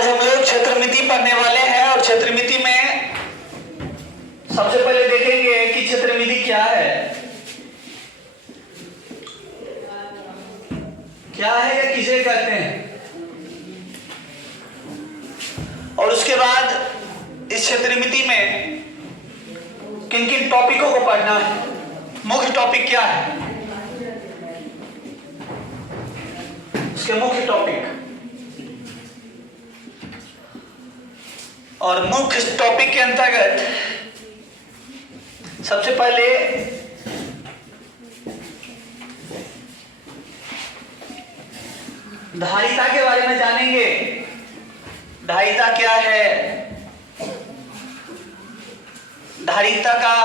आज हम लोग क्षेत्रमिति पढ़ने वाले हैं और क्षेत्रमिति में सबसे पहले देखेंगे कि क्षेत्रमिति क्या है, क्या है या किसे कहते हैं, और उसके बाद इस क्षेत्रमिति में किन किन टॉपिकों को पढ़ना है, मुख्य टॉपिक क्या है, उसके मुख्य टॉपिक, और मुख्य टॉपिक के अंतर्गत सबसे पहले धारिता के बारे में जानेंगे। धारिता क्या है, धारिता का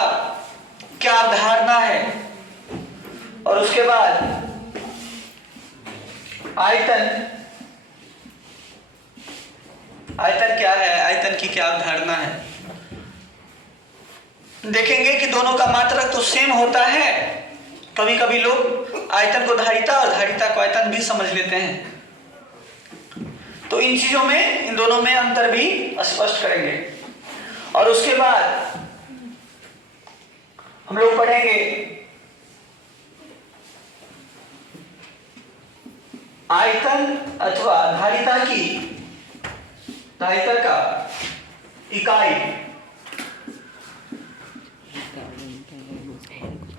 क्या अवधारणा है, और उसके बाद आयतन, आयतन क्या है, आयतन की क्या अवधारणा है। देखेंगे कि दोनों का मात्रक तो सेम होता है, कभी कभी लोग आयतन को धारिता और धारिता को आयतन भी समझ लेते हैं, तो इन चीजों में, इन दोनों में अंतर भी स्पष्ट करेंगे। और उसके बाद हम लोग पढ़ेंगे आयतन अथवा धारिता की, धारिता का इकाई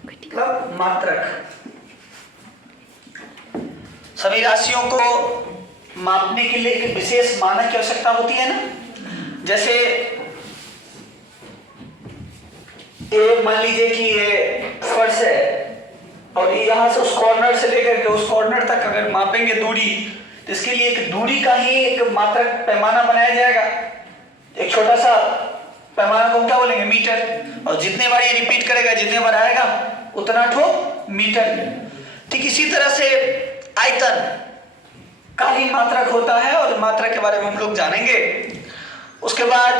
मतलब मात्रक। सभी राशियों को मापने के लिए एक विशेष मानक की आवश्यकता होती है ना। जैसे ये मान लीजिए कि ये फर्श है और यहां से उस कॉर्नर से लेकर के उस कॉर्नर तक अगर मापेंगे दूरी, तो इसके लिए एक दूरी का ही एक मात्रक पैमाना बनाया जाएगा। एक छोटा सा पैमाना को हम क्या बोलेंगे, मीटर, और जितने बार ये रिपीट करेगा, जितने बार आएगा उतना ठो मीटर। ठीक इसी तरह से आयतन का ही मात्रक होता है और मात्रक के बारे में हम लोग जानेंगे। उसके बाद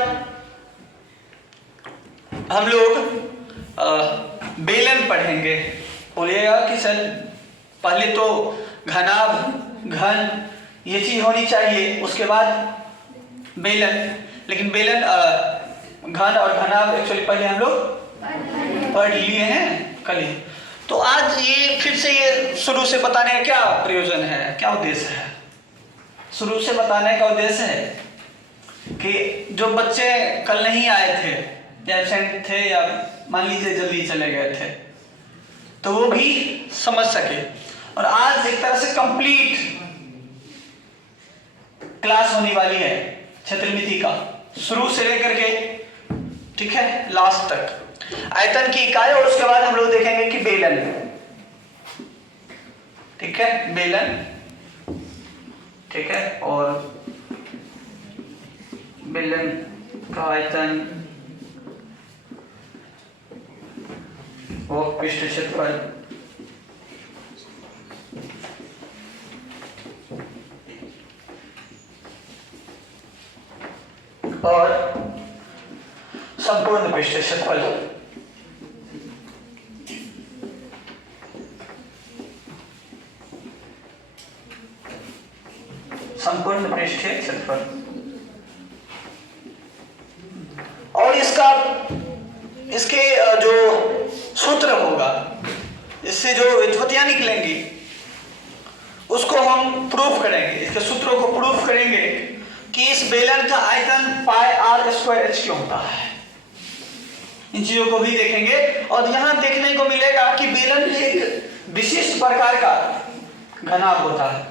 हम लोग बेलन पढ़ेंगे। बोलिएगा कि सर पहले तो घनाभ, घन ये चीज होनी चाहिए, उसके बाद बेलन। लेकिन बेलन, घन और घनाभ एक्चुअली पहले हम लोग पढ़ लिए हैं कल ही। तो आज ये फिर से ये शुरू से बताने का क्या प्रयोजन है, क्या उद्देश्य है, शुरू से बताने का उद्देश्य है कि जो बच्चे कल नहीं आए थे या एब्सेंट थे या मान लीजिए जल्दी चले गए थे, तो वो भी समझ सके। और आज एक तरह से कंप्लीट क्लास होने वाली है क्षेत्रमिति का, शुरू से लेकर के, ठीक है, लास्ट तक, आयतन की इकाई। और उसके बाद हम लोग देखेंगे कि बेलन, ठीक है, बेलन, ठीक है, और बेलन का आयतन, वो पृष्ठ क्षेत्रफल, और संपूर्ण पृष्ठ क्षेत्रफल। संपूर्ण पृष्ठीय क्षेत्रफल। और इसका, इसके जो सूत्र होगा, इससे जो व्युत्पत्तियां निकलेंगी उसको हम प्रूफ करेंगे, इसके सूत्रों को प्रूफ करेंगे कि इस बेलन का आयतन पाई आर स्क्वायर एच क्यों होता है। इन चीजों को भी देखेंगे। और यहां देखने को मिलेगा कि बेलन एक विशिष्ट प्रकार का घनाभ होता है।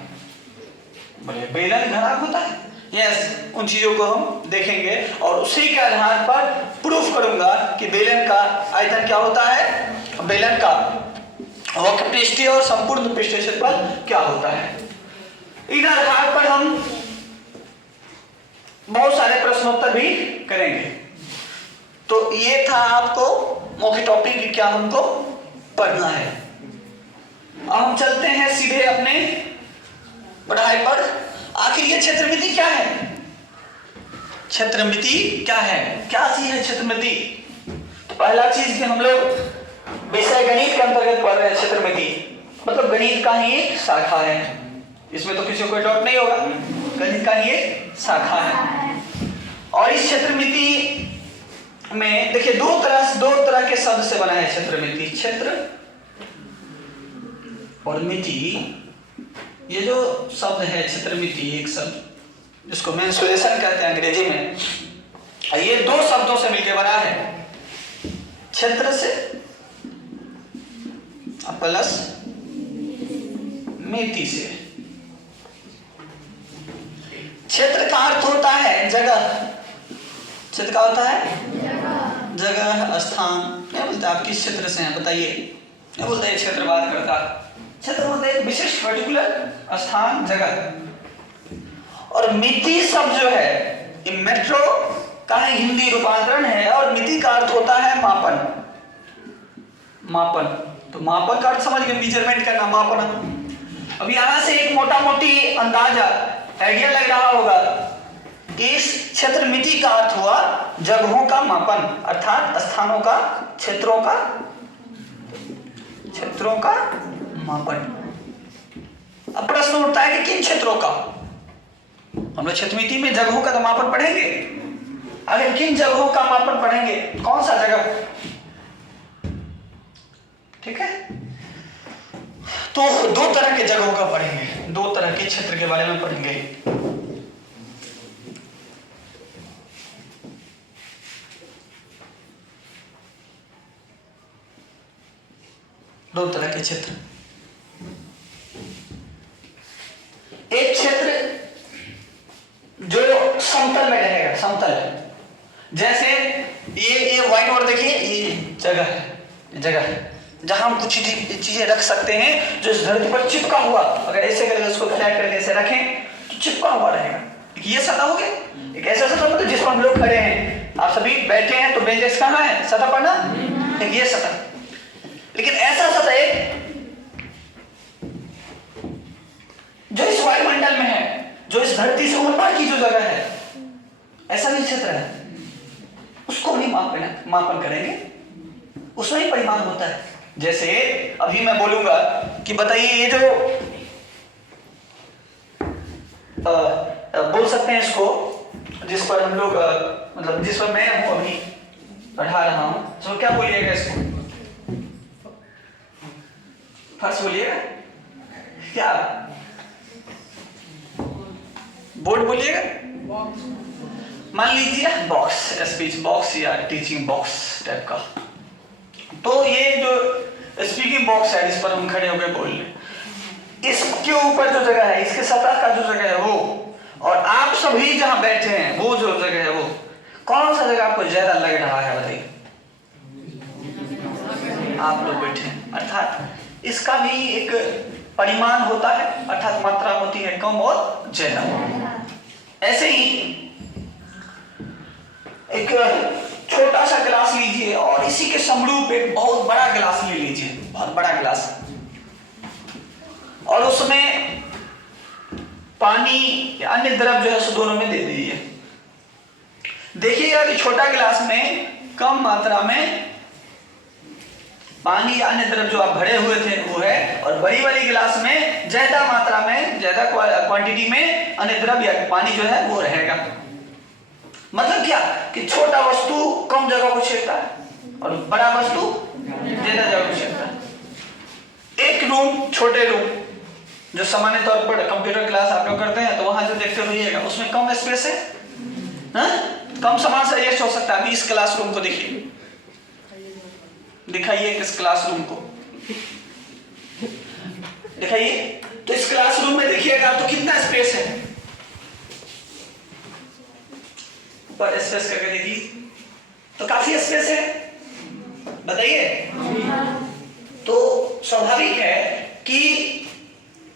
बोलिए, बेलन घनाभ होता है, यस। उन चीजों को हम देखेंगे और उसी के आधार पर प्रूफ करूंगा कि बेलन का आयतन क्या होता है, बेलन का वक्र पृष्ठीय और संपूर्ण पृष्ठीय क्षेत्रफल क्या होता है। इन आधार पर हम बहुत सारे प्रश्नोत्तर भी करेंगे। तो ये था आपको मुख्य टॉपिक, क्या हमको पढ़ना है। अब हम चलते हैं सीधे अपने पढ़ाई पर। आखिर ये क्षेत्रमिति क्या है, क्षेत्रमिति क्या है, क्या चीज है क्षेत्रमिति। तो पहला चीज कि हम लोग विषय गणित के अंतर्गत पढ़ रहे हैं। क्षेत्रमिति मतलब गणित का ही एक शाखा है, इसमें तो किसी को डाउट नहीं होगा। गणित का ये शाखा है। और इस क्षेत्रमिति में देखिए दो तरह के शब्द से बना है क्षेत्रमिति, क्षेत्र और मिति। ये जो शब्द है क्षेत्रमिति, एक शब्द जिसको मेंसुरेशन कहते हैं अंग्रेजी में, ये दो शब्दों से मिलकर बना है, क्षेत्र से प्लस मिति से। क्षेत्र का अर्थ होता है जगह, क्षेत्र का होता है जगह, स्थान। क्या बोलते हैं आप किस क्षेत्र से हैं बताइए, क्या बोलते हैं क्षेत्र बात करता, क्षेत्र बोलते हैं विशिष्ट पर्टिकुलर स्थान, जगह। और मिति शब्द जो है ये मेट्रो का हिंदी रूपांतरण है, और मिति का अर्थ होता है मापन, मापन। तो मापन का अर्थ समझ गए, मेजरमेंट करना, मापन। अब यहां से एक मोटा मोटी अंदाजा आइडिया लग रहा होगा, इस क्षेत्रमिति का अर्थ हुआ जगहों का मापन, अर्थात स्थानों का, क्षेत्रों का मापन। अब प्रश्न उठता है कि किन क्षेत्रों का, हम लोग क्षेत्रमिति में जगहों का तो मापन पढ़ेंगे, अगर किन जगहों का मापन पढ़ेंगे, कौन सा जगह, ठीक है। तो दो तरह के जगहों का पढ़ेंगे, दो तरह के क्षेत्र के बारे में पढ़ेंगे। दो तरह के क्षेत्र, एक क्षेत्र जो समतल में रहेगा, समतल, जैसे ये व्हाइट बोर्ड देखिए, ये जगह है, जगह है जहां हम कुछ चीजें रख सकते हैं जो इस धरती पर चिपका हुआ, अगर ऐसे करके उसको फ्लैट करके ऐसे रखें तो चिपका हुआ रहेगा। ये सतह हो गया, एक ऐसा सतह मतलब जिस पर हम लोग खड़े हैं, आप सभी बैठे हैं तो बेंचेस कहाँ है, सतह पर ना, एक ये सतह। लेकिन ऐसा सतह एक जो इस वायुमंडल में है, जो इस धरती से ऊपर की जो जगह है, ऐसा भी क्षेत्र है, उसको भी मापन करेंगे, उसमें ही परिमाण होता है। जैसे अभी मैं बोलूंगा कि बताइए ये जो बोल सकते हैं इसको, जिस पर हम लोग मतलब जिस पर मैं हूं अभी पढ़ा रहा हूं, तो क्या बोलिएगा इसको, फर्स्ट बोलिएगा क्या, बोर्ड बोलिएगा, मान लीजिए बॉक्स, स्पीच बॉक्स या टीचिंग बॉक्स टाइप का। तो ये जो स्पीकिंग बॉक्स है जिस पर हम खड़े होकर बोल रहे, इसके ऊपर जो जगह है, इसके सतह का जो जगह है वो, और आप सभी जहां बैठे हैं वो जो जगह है वो, कौन सा जगह आपको ज्यादा लग रहा है बताइए, आप लोग बैठे हैं, अर्थात इसका भी एक परिमाण होता है, अर्थात मात्रा होती है कम और ज्यादा। ऐसे ही एक छोटा सा गिलास लीजिए और इसी के समरूप एक बहुत बड़ा गिलास ले लीजिए, बहुत बड़ा गिलास, और उसमें पानी या अन्य द्रव जो है सो दोनों में दे दीजिए। देखिएगा कि छोटा गिलास में कम मात्रा में पानी या अन्य द्रव जो आप भरे हुए थे वो है, और बड़ी वाली गिलास में ज्यादा मात्रा में, ज्यादा क्वांटिटी में अन्य द्रव या पानी जो है वो रहेगा। मतलब क्या कि छोटा वस्तु कम जगह को छेड़ता है और बड़ा वस्तु ज्यादा जगह को छेड़ता है। एक रूम, छोटे रूम जो सामान्य तौर पर कंप्यूटर क्लास आप लोग करते हैं तो वहां जो देखते रहिएगा उसमें कम स्पेस है, कम सामान से एडजस्ट हो सकता है। अभी इस क्लासरूम को देखिए, दिखाइए इस क्लासरूम को दिखाइए, तो इस क्लासरूम में देखिएगा तो कितना स्पेस है, पर स्पेस करके देखिए तो काफी स्पेस है, बताइए। तो स्वाभाविक है कि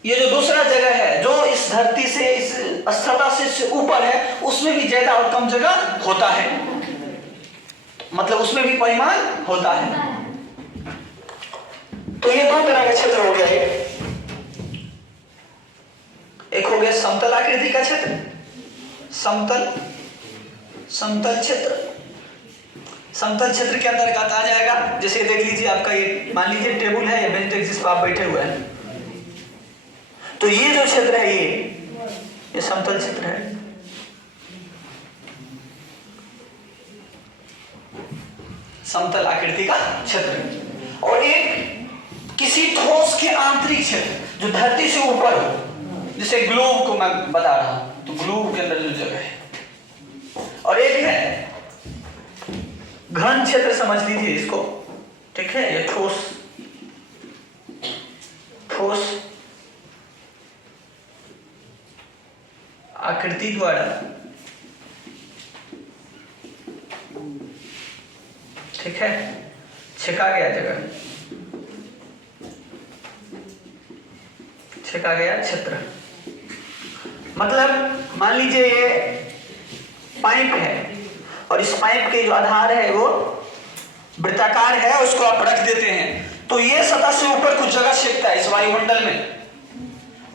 ये जो दूसरा जगह है जो इस धरती से, इस सतह से ऊपर है, उसमें भी ज्यादा और कम जगह होता है, मतलब उसमें भी परिमाण होता है। तो ये दो तरह का क्षेत्र हो गया, एक हो गया समतल आकृति का क्षेत्र, समतल क्षेत्र। समतल क्षेत्र के अंतर्गत आ जाएगा, जैसे देख लीजिए आपका ये मान लीजिए टेबल है या बेंच जिस पर आप बैठे हुए हैं, तो ये जो क्षेत्र है ये समतल क्षेत्र है। समतल आकृति का क्षेत्र। और एक किसी ठोस के आंतरिक क्षेत्र जो धरती से ऊपर हो, जैसे ग्लोब को मैं बता रहा हूं, तो ग्लोब के अंदर जो जगह है। और एक है घन क्षेत्र, समझ लीजिए इसको, ठीक है। ये ठोस आकृति द्वारा, ठीक है, छेका गया जगह, छेका गया क्षेत्र। मतलब मान लीजिए ये पाइप है और इस पाइप के जो आधार है वो वृत्ताकार है, उसको आप रख देते हैं तो ये सतह से ऊपर कुछ जगह छेकता है। इस वायुमंडल में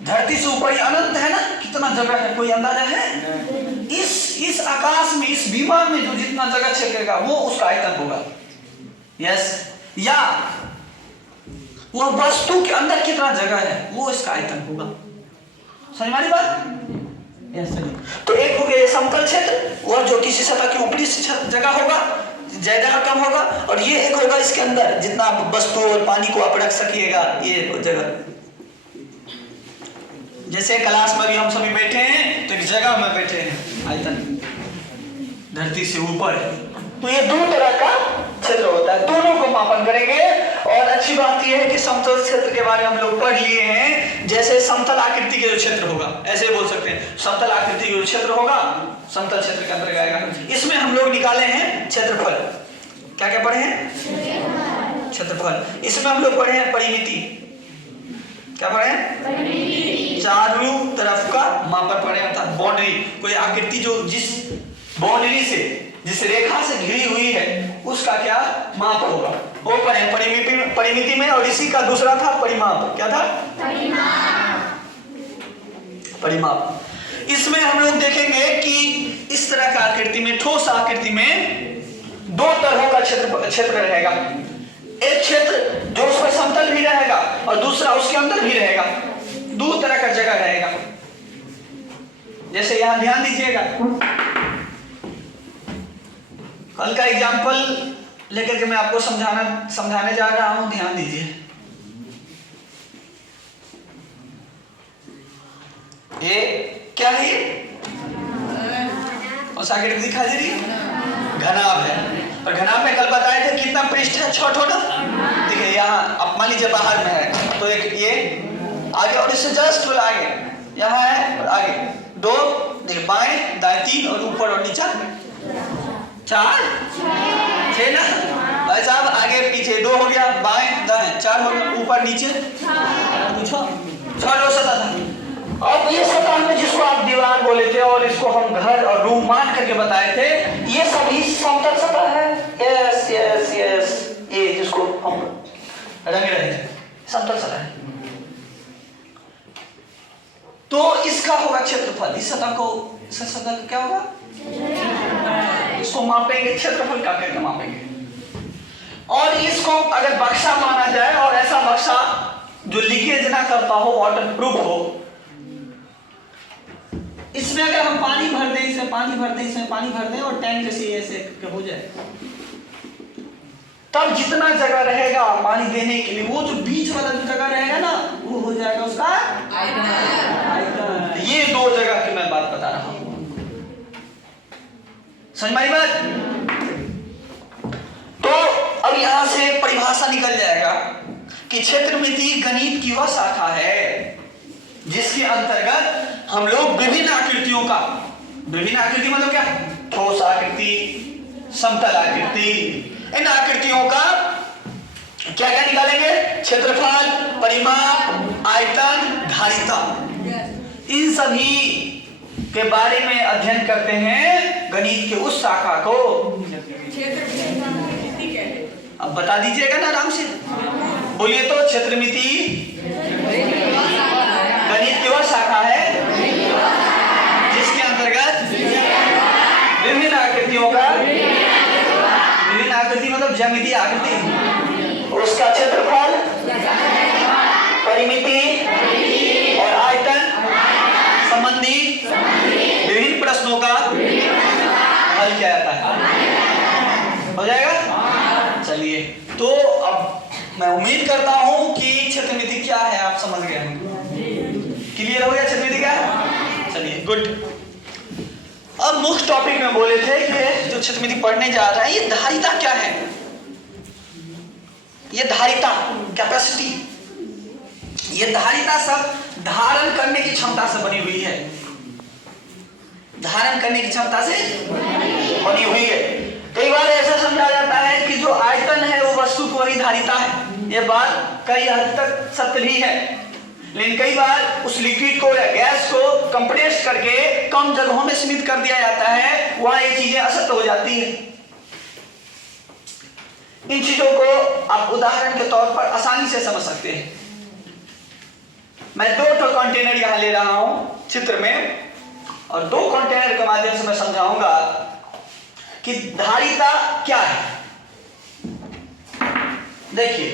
धरती से ऊपर अनंत है ना, कितना जगह है, कोई अंदाजा है? इस आकाश में, इस विमान में जो जितना जगह छेकेगा वो उसका आयतन होगा। यस, या वह वस्तु के अंदर कितना जगह है वो इसका आयतन होगा। समझ में आ रही बात? यस। तो एक हो गया समतल क्षेत्र, वह जो किसी सतह की ऊपरी जगह होगा, ज्यादा कम होगा। और ये एक होगा इसके अंदर जितना वस्तु और पानी को आप रख सकिएगा, ये जगह। जैसे क्लास में भी हम सभी बैठे हैं तो एक जगह में बैठे हैं, आयतन धरती से ऊपर। तो ये दो तरह का क्षेत्र होता है, दोनों को मापन करेंगे। और अच्छी बात यह है कि समतल क्षेत्र के बारे में हम लोग पढ़ लिए हैं। जैसे समतल आकृति के जो क्षेत्र होगा, ऐसे बोल सकते हैं, समतल आकृति के जो क्षेत्र होगा समतल क्षेत्र के अंतर्गत आएगा। इसमें हम लोग निकाले हैं क्षेत्रफल। क्या क्या पढ़े हैं? क्षेत्रफल। इसमें हम लोग पढ़े हैं परिमिति। क्या पढ़े हैं? चारों तरफ का मापन पढ़े, अर्थात बाउंड्री। कोई आकृति जो जिस बाउंड्री से, जिस रेखा से घिरी हुई है उसका क्या माप होगा, वो पढ़े परिमिति में। और इसी का दूसरा था परिमाप। क्या था? परिमाप। इसमें हम लोग देखेंगे कि इस तरह का आकृति में, ठोस आकृति में दो तरह का क्षेत्र रहेगा। एक क्षेत्र जो उसमें समतल भी रहेगा और दूसरा उसके अंदर भी रहेगा। दो तरह का जगह रहेगा। जैसे यहां ध्यान दीजिएगा, कल का एग्जाम्पल लेकर के मैं आपको समझाने जा रहा हूं, ध्यान दीजिए। ये क्या है? और आकृति दिखा दे रही है, घनाभ है। और घनाभ में कल बताए थे कितना पृष्ठ है, 6 टोटल। देखिए यहाँ अब मान लीजिए बाहर में है तो एक ये आगे और इससे जस्ट थोड़ा आगे यहाँ है और आगे 2, देखिए बाएं दाएं 3 और ऊपर और नीचे 4, 6 ना भाई साहब। आगे पीछे 2 हो गया, बाएं दाएं 4 हो गया, ऊपर नीचे 6 सतह था। अब ये सतह में जिसको आप दीवार बोले थे और इसको हम घर और रूम मान करके बताए थे, ये सभी समतल सतह है। यस यस यस, ये जिसको हम रंग रहे थे समतल सतह है। तो इसका होगा क्षेत्रफल। इस सतह का क्या होगा? इसको मापेंगे, क्षेत्रफल का करके मापेंगे। और इसको अगर बक्सा माना जाए और ऐसा बक्सा जो लीकेज ना करता हो, वाटर प्रूफ हो, इसमें अगर हम पानी भर दें, इसमें पानी भर दें, इसमें पानी भर दें और टैंक जैसे ऐसे हो जाए, तब जितना जगह रहेगा पानी देने के लिए, वो जो बीच वाला जो जगह रहेगा ना, वो हो जाएगा उसका आयतन। ये 2 जगह की मैं बात बता रहा हूं। समझ में आई बात? तो अब यहां से परिभाषा निकल जाएगा कि क्षेत्रमिति गणित की वह शाखा है जिसके अंतर्गत हम लोग विभिन्न आकृतियों का, विभिन्न आकृति मतलब क्या? ठोस आकृति, समतल आकृति, इन आकृतियों का क्या क्या निकालेंगे? क्षेत्रफल, परिमाप, आयतन, धारिता, इन सभी के बारे में अध्ययन करते हैं गणित के उस शाखा को। अब बता दीजिएगा ना आराम से, बोलिए तो। क्षेत्रमिति गणित की वह शाखा है जिसके अंतर्गत विभिन्न आकृतियों का, विभिन्न आकृति मतलब ज्यामितीय आकृति, उसका क्षेत्रफल, परिमिति और आयतन संबंधी विभिन्न प्रश्नों का हल किया जाता है। हो जाएगा? चलिए, तो अब मैं उम्मीद करता हूं कि क्षेत्रमिति क्या है आप समझ गए होंगे। क्लियर हो गया क्षेत्रमिति क्या है? चलिए, गुड। अब मुख्य टॉपिक में बोले थे कि जो क्षेत्रमिति पढ़ने जा रहा है, ये धारिता क्या है? ये धारिता कैपेसिटी, ये धारिता सब धारण करने की क्षमता से बनी हुई है। धारण करने की क्षमता से बनी हुई है। कई बार ऐसा समझा जाता है कि जो आयतन है वो वस्तु को वही धारिता है। ये बात कई हद तक सत्य भी है, लेकिन कई बार उस लिक्विड को या गैस को कंप्रेस करके कम जगहों में सीमित कर दिया जाता है, वहां ये चीजें असत्य हो जाती है। इन चीजों को आप उदाहरण के तौर पर आसानी से समझ सकते हैं। मैं 2 कंटेनर यहां ले रहा हूं चित्र में, और 2 कंटेनर के माध्यम से मैं समझाऊंगा कि धारिता क्या है। देखिए,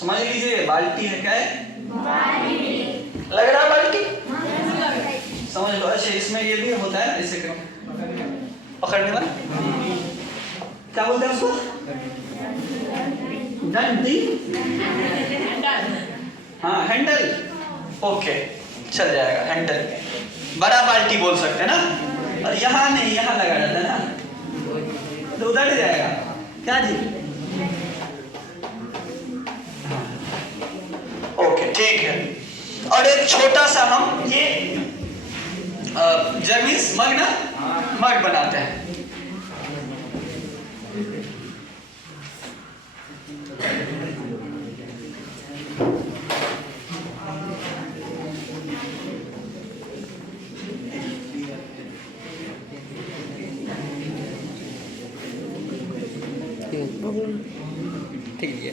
समझ लीजिए, बाल्टी है। क्या है? लग रहा है बाल्टी? समझ लो। अच्छा, इसमें ये भी होता है ऐसे पकड़ने वाला, क्या बोलते हैं उसको? डंडी? हाँ, हैंडल। ओके, चल जाएगा। हैंडल बड़ा बाल्टी बोल सकते हैं ना। और यहाँ नहीं, यहाँ लगा जाता है ना, तो उधर जाएगा। क्या जी? ओके, ठीक है। और एक छोटा सा हम ये जर्मीस मग ना, मग बनाते हैं। ठीक है।